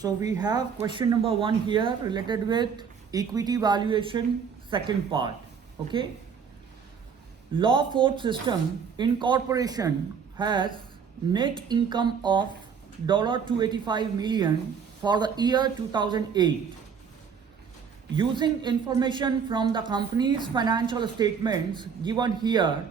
So we have question number 1 here related with equity valuation, second part. Okay. Law Ford System Incorporation has net income of $285 million for the year 2008. Using information from the company's financial statements given here,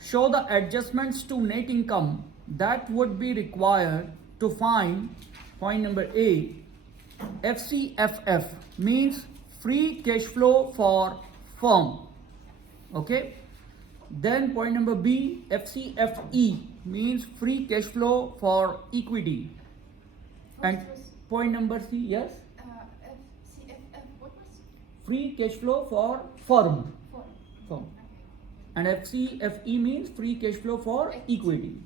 show the adjustments to net income that would be required to find point number A. FCFF means free cash flow for firm. Okay. Then point number B, FCFE means free cash flow for equity. And point number C, yes? FCFF, what was? Free cash flow for firm. Firm. Okay. And FCFE means free cash flow for equity.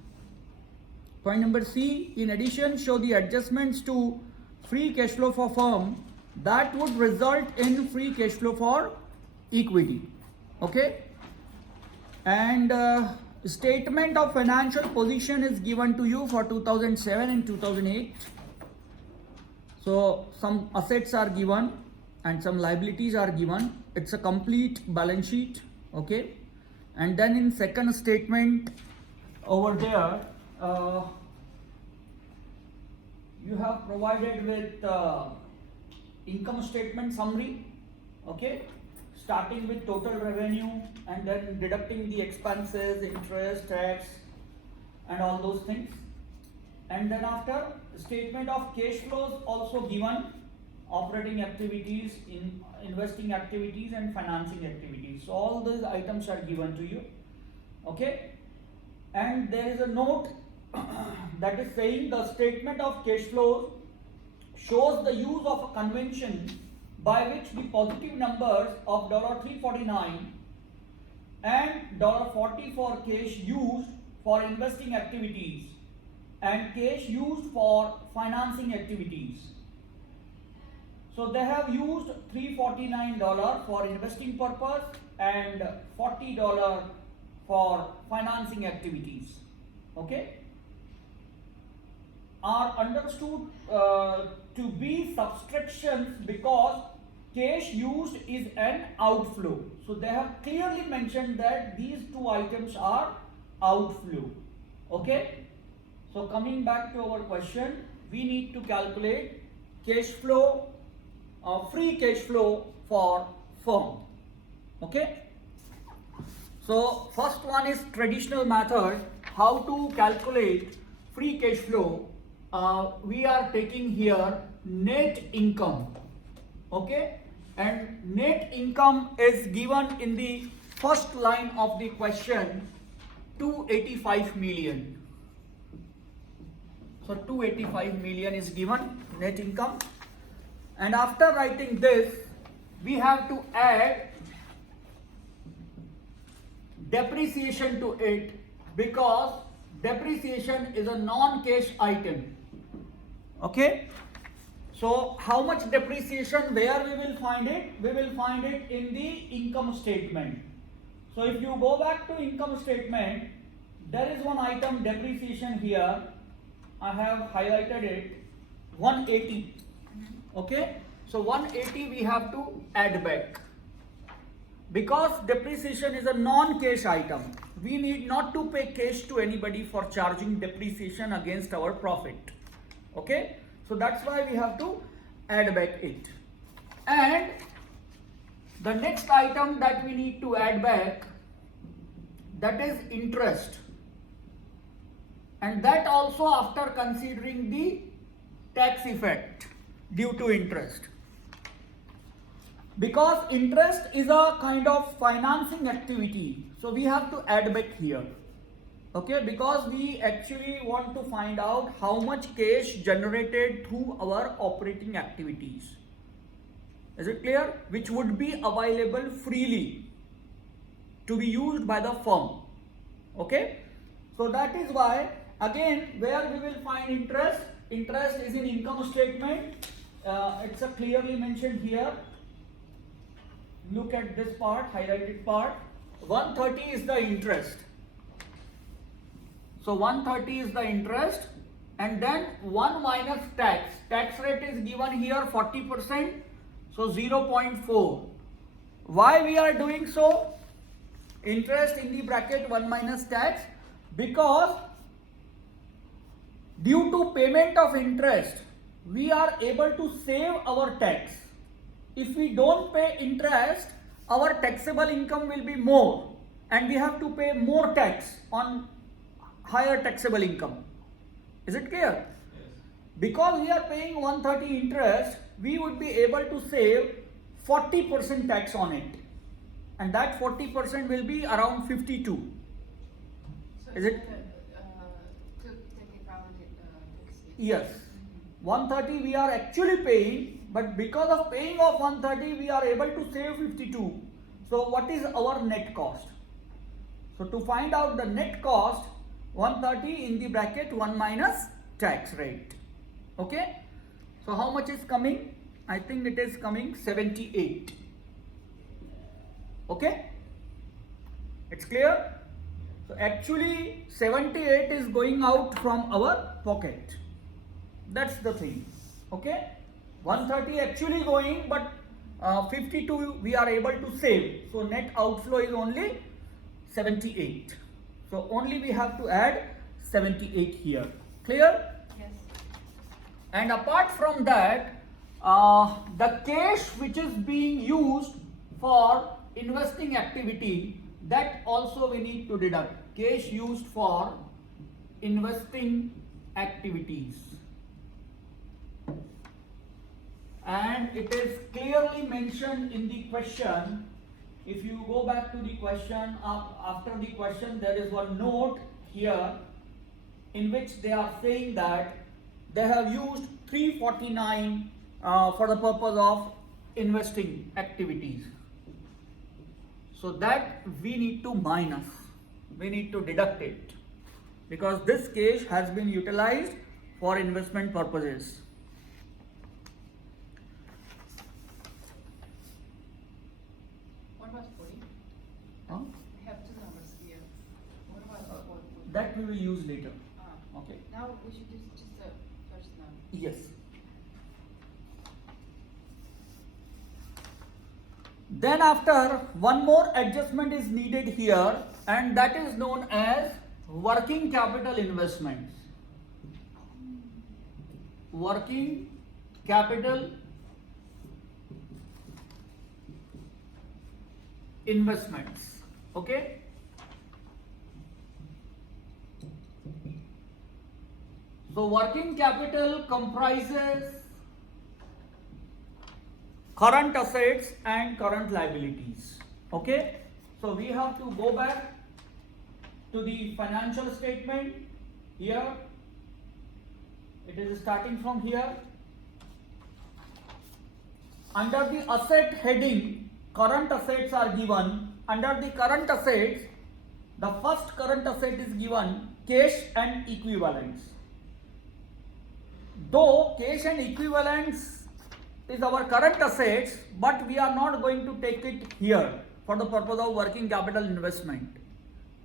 Point number C, in addition, show the adjustments to free cash flow for firm that would result in free cash flow for equity. Okay. And statement of financial position is given to you for 2007 and 2008. So some assets are given and some liabilities are given. It's a complete balance sheet. Okay. And then in second statement over there, you have provided with income statement summary. Okay. Starting with total revenue and then deducting the expenses, interest, tax and all those things. And then after, statement of cash flows also given, operating activities, investing activities and financing activities. So all these items are given to you. Okay. And there is a note that is saying the statement of cash flows shows the use of a convention by which the positive numbers of $349 and $40 for cash used for investing activities and cash used for financing activities. So they have used $349 for investing purpose and $40 for financing activities. Okay. Are understood to be subtractions because cash used is an outflow. So they have clearly mentioned that these two items are outflow. Okay. So coming back to our question, we need to calculate cash flow, free cash flow for firm. Okay. So first one is traditional method, how to calculate free cash flow. We are taking here net income. Okay. And net income is given in the first line of the question, 285 million. So 285 million is given net income. And after writing this, we have to add depreciation to it because depreciation is a non-cash item. Okay. So how much depreciation, where we will find it? We will find it in the income statement. So if you go back to income statement, there is one item depreciation here. I have highlighted it, 180. Okay. So 180 we have to add back. Because depreciation is a non-cash item, we need not to pay cash to anybody for charging depreciation against our profit. Okay. So that's why we have to add back it. And the next item that we need to add back, that is interest. And that also after considering the tax effect due to interest. Because interest is a kind of financing activity, so we have to add back here. Okay, because we actually want to find out how much cash generated through our operating activities. Is it clear? Which would be available freely to be used by the firm. Okay, so that is why again where we will find interest. Interest is in income statement. It's a clearly mentioned here. Look at this part, highlighted part. 130 is the interest. So 130 is the interest and then 1 minus tax. Tax rate is given here 40%, so 0.4. Why we are doing so? Interest in the bracket 1 minus tax, because due to payment of interest we are able to save our tax. If we don't pay interest, our taxable income will be more and we have to pay more tax on higher taxable income. Is it clear? Yes. Because we are paying 130 interest, we would be able to save 40% tax on it, and that 40% will be around 52. So Is it? To take account tax. Yes. 130 we are actually paying, but because of paying of 130 we are able to save 52. So what is our net cost? So to find out the net cost, 130 in the bracket 1 minus tax rate. Okay. So how much is coming? I think it is coming 78. Okay. It's clear? So actually 78 is going out from our pocket. That's the thing. Okay. 130 actually going, but 52 we are able to save. So net outflow is only 78. So only we have to add 78 here. Clear? Yes. And apart from that, the cash which is being used for investing activity, that also we need to deduct. Cash used for investing activities. And it is clearly mentioned in the question. If you go back to the question, after the question there is one note here in which they are saying that they have used 349 for the purpose of investing activities. So that we need to minus, we need to deduct it, because this cash has been utilized for investment purposes. What about 40? Huh? We have two numbers here. What about 40? That we will use later. Ah. Okay. Now we should do just the first number. Yes. Then after, one more adjustment is needed here, and that is known as working capital investments. Working capital investments. Okay. So working capital comprises current assets and current liabilities. Okay. So we have to go back to the financial statement here. It is starting from here. Under the asset heading, current assets are given. Under the current assets, the first current asset is given cash and equivalents. Though cash and equivalents is our current assets, but we are not going to take it here for the purpose of working capital investment,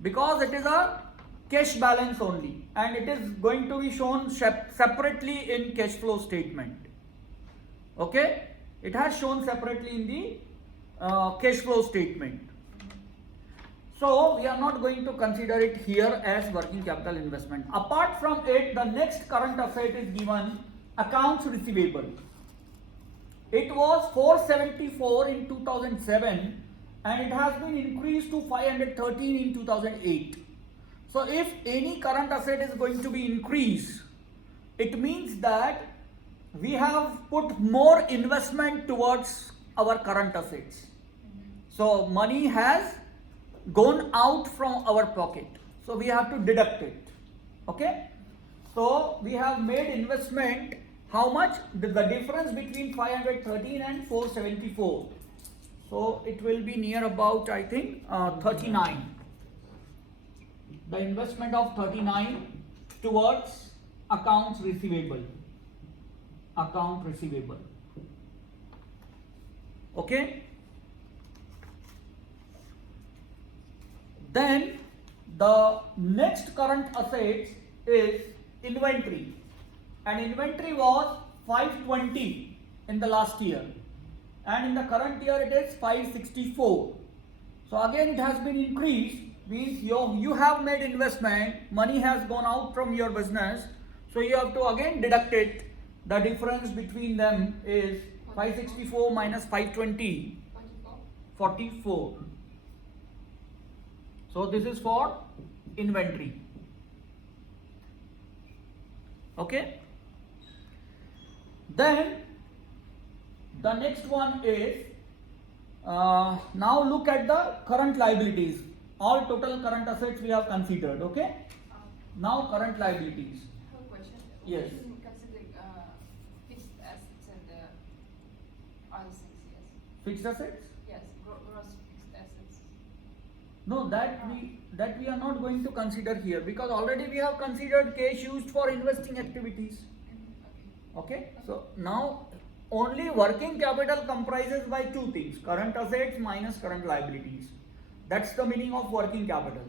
because it is a cash balance only and it is going to be shown separately in cash flow statement. Okay, it has shown separately in the cash flow statement. So we are not going to consider it here as working capital investment. Apart from it, the next current asset is given accounts receivable. It was 474 in 2007 and it has been increased to 513 in 2008. So if any current asset is going to be increased, it means that we have put more investment towards our current assets. So money has gone out from our pocket. So we have to deduct it. Okay. So we have made investment. How much? The difference between 513 and 474. So it will be near about, I think, 39. The investment of 39 towards accounts receivable. Account receivable. Okay. Then the next current assets is inventory. and inventory was 520 in the last year, and in the current year it is 564. So again it has been increased, means you have made investment, money has gone out from your business, so you have to again deduct it. The difference between them is 564 minus 520, 44. So this is for inventory. Okay. Then the next one is now look at the current liabilities. All total current assets we have considered. Okay. Now current liabilities. I have a question. Yes. Considering fixed assets and other things, yes. Fixed assets? Yes, gross fixed assets. No, that we are not going to consider here, because already we have considered cash used for investing activities. Okay. So now only working capital comprises by two things: current assets minus current liabilities. That's the meaning of working capital.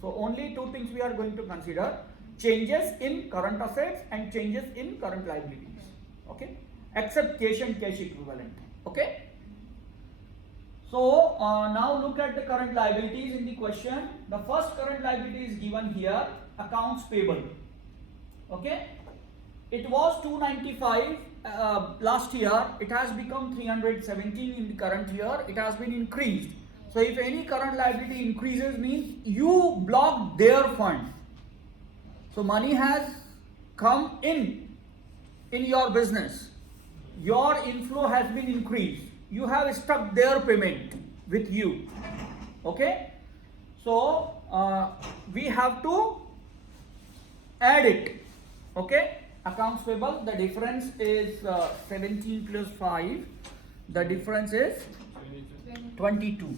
So only two things we are going to consider: changes in current assets and changes in current liabilities. Okay. Except cash and cash equivalent. Okay. So now look at the current liabilities in the question. The first current liability is given here, accounts payable. Okay. It was 295 last year, it has become 317 in the current year, it has been increased. So if any current liability increases, means you blocked their fund. So money has come in your business, your inflow has been increased, you have stuck their payment with you. Okay. So we have to add it. Okay. Accounts payable, the difference is 17 plus 5, the difference is 22.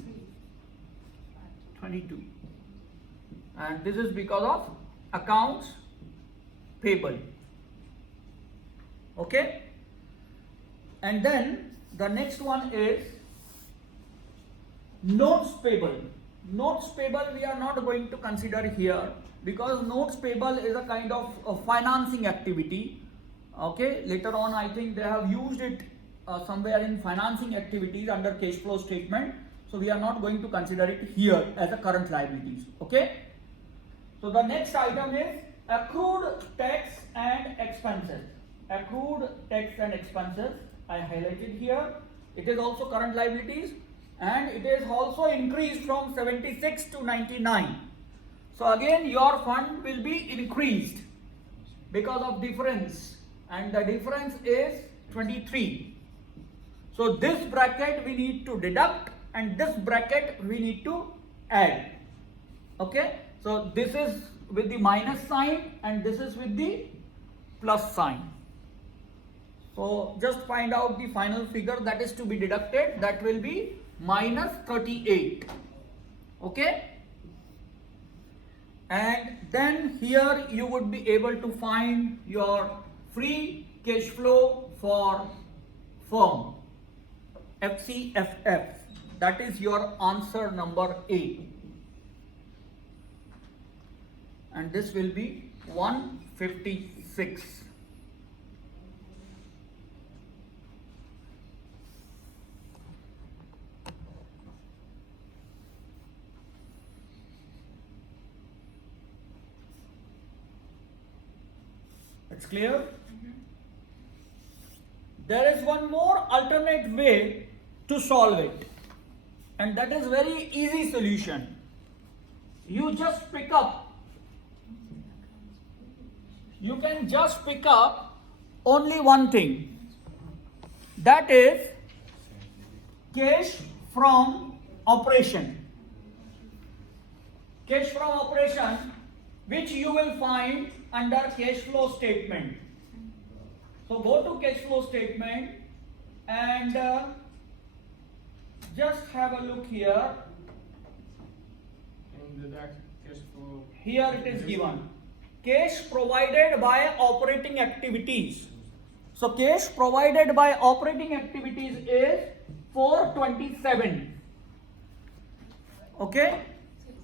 And this is because of accounts payable. Okay. And then the next one is notes payable. Notes payable we are not going to consider here, because notes payable is a kind of a financing activity. Okay, later on I think they have used it somewhere in financing activities under cash flow statement. So we are not going to consider it here as a current liabilities. Okay. So the next item is accrued tax and expenses. Accrued tax and expenses I highlighted here. It is also current liabilities, and it is also increased from 76 to 99. So again your fund will be increased because of difference, and the difference is 23. So this bracket we need to deduct, and this bracket we need to add. Okay. So this is with the minus sign and this is with the plus sign. So just find out the final figure that is to be deducted. That will be minus 38. Okay. And then here you would be able to find your free cash flow for firm, FCFF. That is your answer number A. And this will be 156. It's clear? Mm-hmm. There is one more alternate way to solve it, and that is very easy solution. You just pick up, you can just pick up only one thing, that is cash from operation. Cash from operation, which you will find under cash flow statement. So go to cash flow statement and just have a look here. Here it is given. Cash provided by operating activities. So cash provided by operating activities is 427. Okay,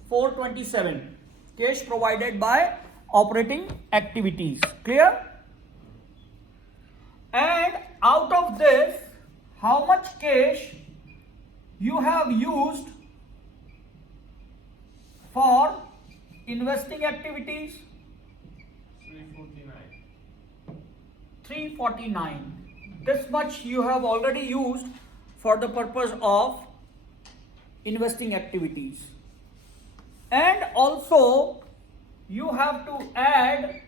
427. Cash provided by operating activities. Clear? And out of this, how much cash you have used for investing activities? 349. 349. This much you have already used for the purpose of investing activities. And also you have to add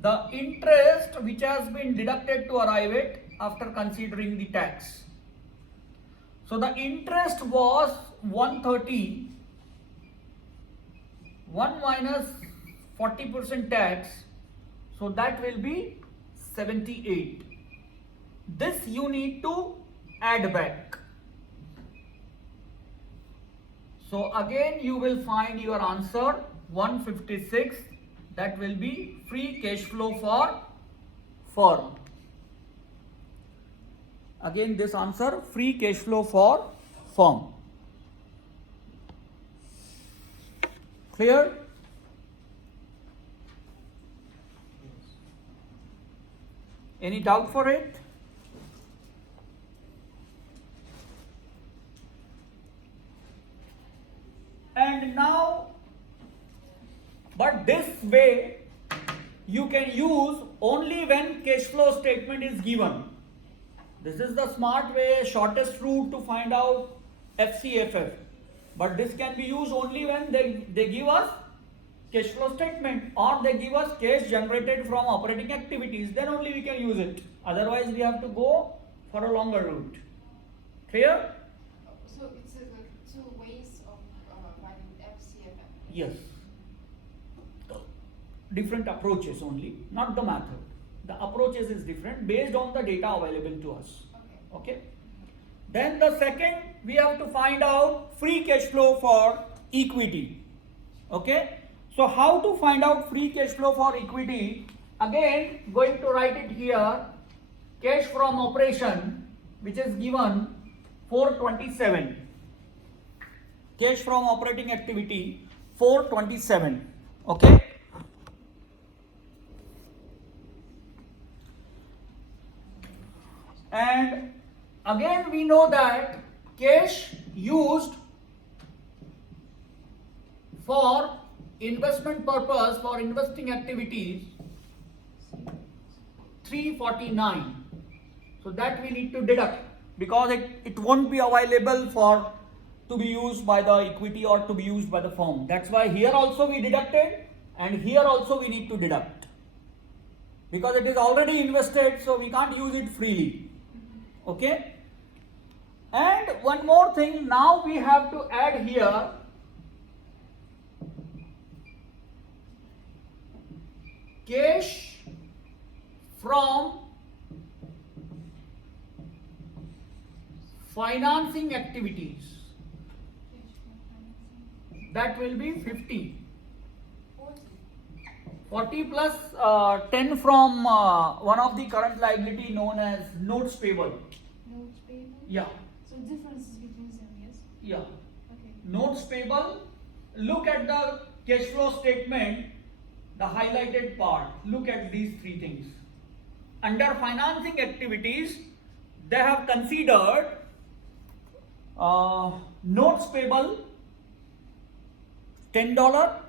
the interest which has been deducted to arrive it after considering the tax. So the interest was 130, 1 minus 40% tax, so that will be 78. This you need to add back. So again you will find your answer 156, that will be free cash flow for firm. Again this answer, free cash flow for firm. Clear? Any doubt for it? And now, but this way you can use only when cash flow statement is given. This is the smart way, shortest route to find out FCFF. But this can be used only when they give us cash flow statement, or they give us cash generated from operating activities, then only we can use it. Otherwise we have to go for a longer route. Clear? So it's two ways of finding FCFF. Yes. Different approaches only, not the method. The approaches is different based on the data available to us. Okay. Then the second, we have to find out free cash flow for equity. Okay. So how to find out free cash flow for equity? Again, going to write it here. Cash from operation, which is given 427. Cash from operating activity 427. Okay. And again we know that cash used for investment purpose, for investing activities 349. So that we need to deduct, because it won't be available for to be used by the equity or to be used by the firm. That's why here also we deducted, and here also we need to deduct, because it is already invested, so we can't use it freely. Okay. And one more thing, now we have to add here cash from financing activities. That will be 50. 40 plus 10 from one of the current liability known as notes payable. Notes payable? Yeah. So differences between them, yes? Yeah. Okay. Notes payable, look at the cash flow statement, the highlighted part. Look at these three things. Under financing activities, they have considered notes payable $10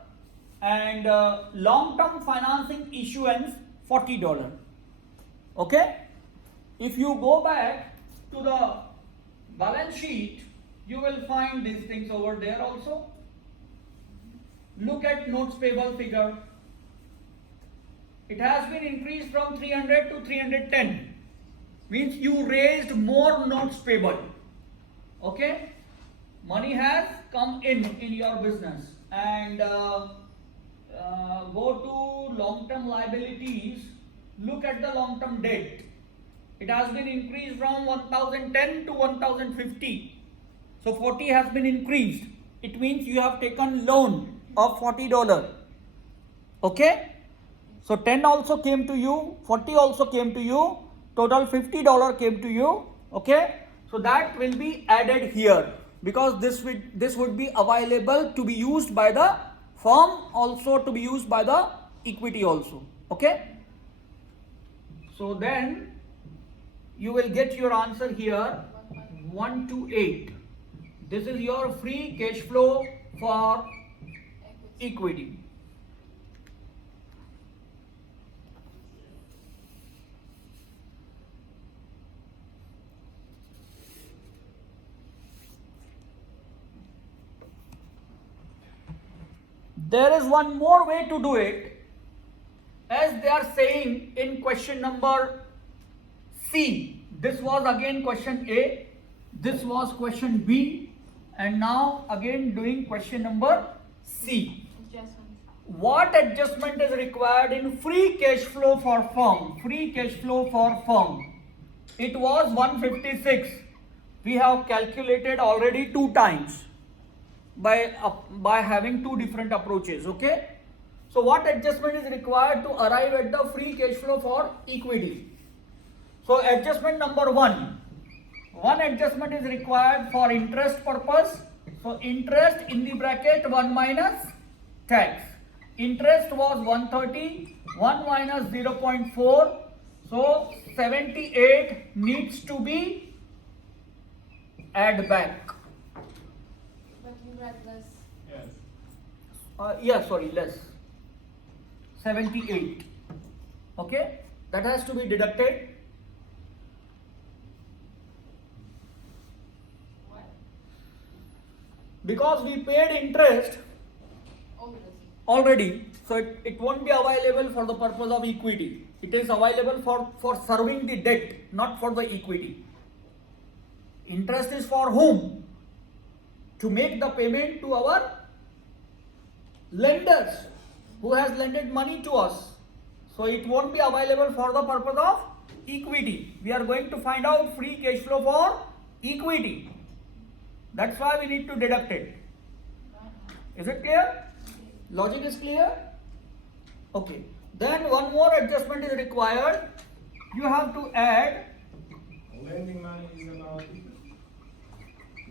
and long-term financing issuance $40. Okay? If you go back to the balance sheet, you will find these things over there also. Look at notes payable figure. It has been increased from 300 to 310. Means you raised more notes payable. Okay? Money has come in your business. And go to long-term liabilities. Look at the long-term debt. It has been increased from 1010 to 1050. So 40 has been increased. It means you have taken loan of $40. Okay? So 10 also came to you, 40 also came to you, total $50 came to you. Okay? So that will be added here, because this would be available to be used by the firm, also to be used by the equity also. Okay? So then you will get your answer here 128. This is your free cash flow for equity. There is one more way to do it, as they are saying in question number C. This was again question A, this was question B, and now again doing question number C. Adjustments. What adjustment is required in free cash flow for firm? Free cash flow for firm. It was 156. We have calculated already 2 times by having 2 different approaches. Okay. So what adjustment is required to arrive at the free cash flow for equity? So adjustment number 1. One adjustment is required for interest purpose. So interest in the bracket 1 minus tax. Interest was 130, 1 minus 0.4. So 78 needs to be add back. But you read less. Yes. Less. 78. Okay, that has to be deducted. What? Because we paid interest already, so it won't be available for the purpose of equity. It is available for serving the debt, not for the equity. Interest is for whom? To make the payment to our lenders who has lended money to us. So it won't be available for the purpose of equity. We are going to find out free cash flow for equity. That's why we need to deduct it. Is it clear? Logic is clear? Okay. Then one more adjustment is required. You have to add. Lending money is about equity.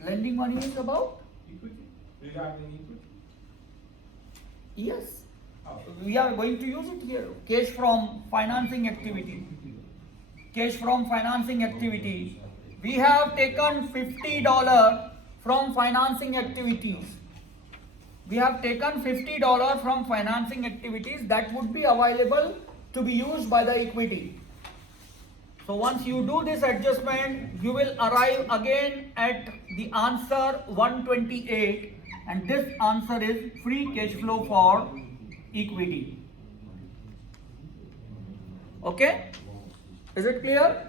Lending money is about? Equity. Regarding equity. Yes. How? We are going to use it here. Cash from financing activity. Cash from financing activity. We have taken $50 from financing activities. We have taken $50 from financing activities that would be available to be used by the equity. So once you do this adjustment, you will arrive again at the answer 128, and this answer is free cash flow for equity. Okay? Is it clear?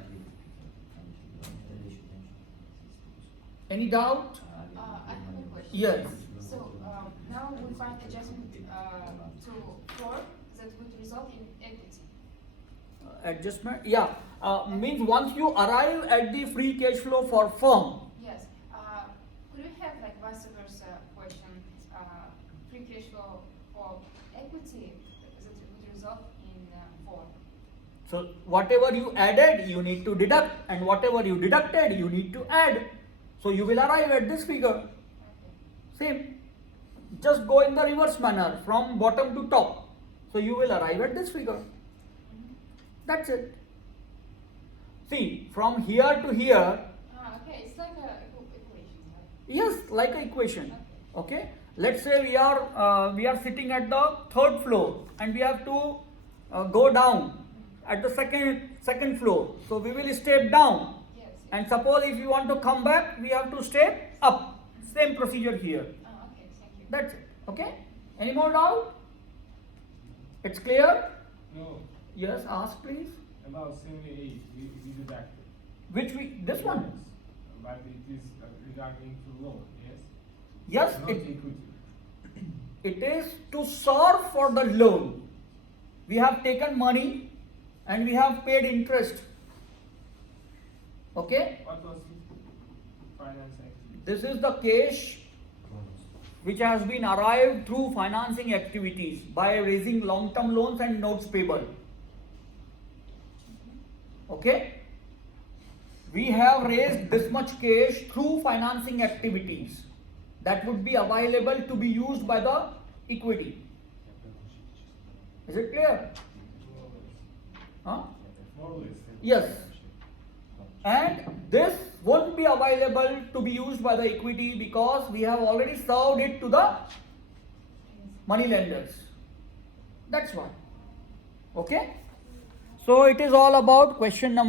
Any doubt? I have a question. Yes. So now we find adjustment to 4 that would result in equity. Adjustment, yeah. Means once you arrive at the free cash flow for firm, Yes. Could we have like vice versa question? Free cash flow for equity that would result in 4. so whatever you added, you need to deduct, and whatever you deducted, you need to add. So you will arrive at this figure. Okay. Same. Just go in the reverse manner from bottom to top. So you will arrive at this figure. That's it. See, from here to here, Okay, it's like a equation, right? yes, like an equation. Okay. Let's say we are sitting at the 3rd floor and we have to go down at the second floor. So we will step down. Yes. And suppose if you want to come back, we have to step up. Same procedure here. Okay, thank you. That's it. Okay? Any more doubt? It's clear? No. Yes, ask please. About 78, we deducted. This one? Yes. But it is regarding to loan, yes? Yes, Not equity. it is to serve for the loan. We have taken money and we have paid interest. Okay? What was it? Finance activity. This is the cash which has been arrived through financing activities by raising long-term loans and notes payable. Okay? We have raised this much cash through financing activities that would be available to be used by the equity. Is it clear? Huh? More or less. Yes. And this won't be available to be used by the equity because we have already served it to the money lenders. That's why. Okay. So it is all about question number